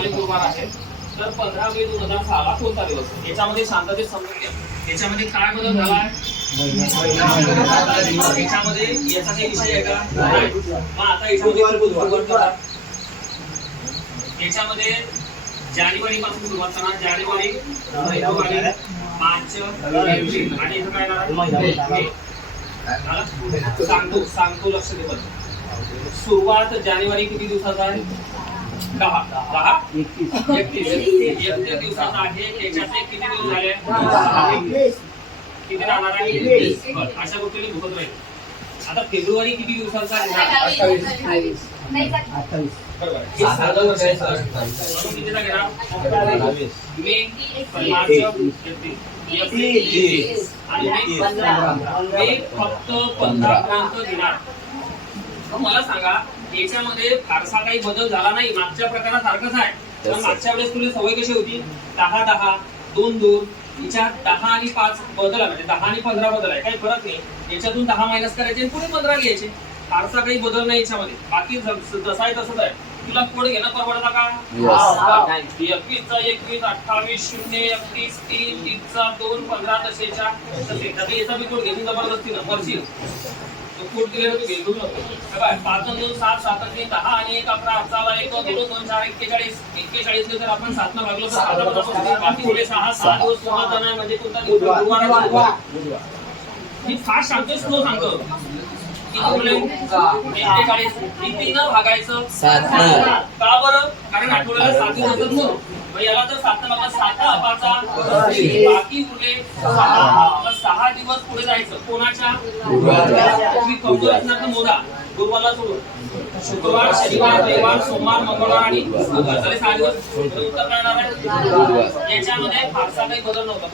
वाले गुरुवार आहेत. तर पंधरा मे दोन हजार सहाला कोणता दिवस? याच्यामध्ये शांततेत समजून घ्या. याच्यामध्ये काय बदल झाला आहे? याच्यामध्ये याचा काही विषय आहे का? मग आता याच्यामध्ये याच्यामध्ये जानेवारी पासून सुरुवात करणार. जानेवारी मार्च एप्रिल. आणि इथं काय येणार सांगतो सांगतो लक्ष दे सुरुवात जानेवारी किती दिवसाचा आहे? दहा दहा? एकतीस. एकतीस. दिवसाचा आहे त्याच्यातले किती दिवस झाले? सहा. किती राहणार आहे? बरं, अशा गोष्टी भुगत राहील. आता फेब्रुवारी किती दिवसाचा आहे? बरोबर. हे साधं वर्ष आहे, सर. म्हणून कितीचा घेणार? मे मार्च एप्रिल एप्रिल आणि मे पंधरा. मे फक्त पंधरा पर्यंत घेणार मग मला सांगा याच्यामध्ये फारसा काही बदल झाला नाही. मागच्या प्रकारात सारखंच आहे. तर मागच्या वेळेस तुला सवय कशी होती? दहा दहा दोन दोन याच्यात दहा आणि पाच बदल आहे म्हणजे दहा आणि पंधरा बदल आहे. काही फरक नाही. याच्यातून दहा मायनस करायचे आणि पुढे पंधरा घ्यायचे. फारसा काही बदल नाही याच्यामध्ये. बाकी जसं आहे तसंच आहे. तुला कोड घेणं परवडता का? एकवीसचा एकवीस अठ्ठावीस शून्य एकतीस तीन तीनचा दोन पंधरा दशेच्या तसे. याचा मी कोड घेऊन जबरदस्तीनं परशील तो कोड दिलेला तू पाच दोन सात सात तीन दहा आणि एक अकरा एक दोन दोन चार एक्केचाळीस एक्केचाळीस जर आपण सात न भागलो तर सात बाकी पुढे सहा दिवस सोळा जण म्हणजे कोणता गुरुवार मी फास्ट सांगतो स्लो सांगतो भागायचं का बरं कारण आठवड्याला सात म्हणून याला जर सात सात अपाचा बाकी उरले सहा दिवस पुढे जायचं कोणाच्या तुम्ही कमजोर असणार तर गुरुवारला सोडून शुक्रवार शनिवार रविवार सोमवार मंगळवार आणि सहा दिवस उत्तर काय येणार आहे याच्यामध्ये फारसा काही बदल नव्हता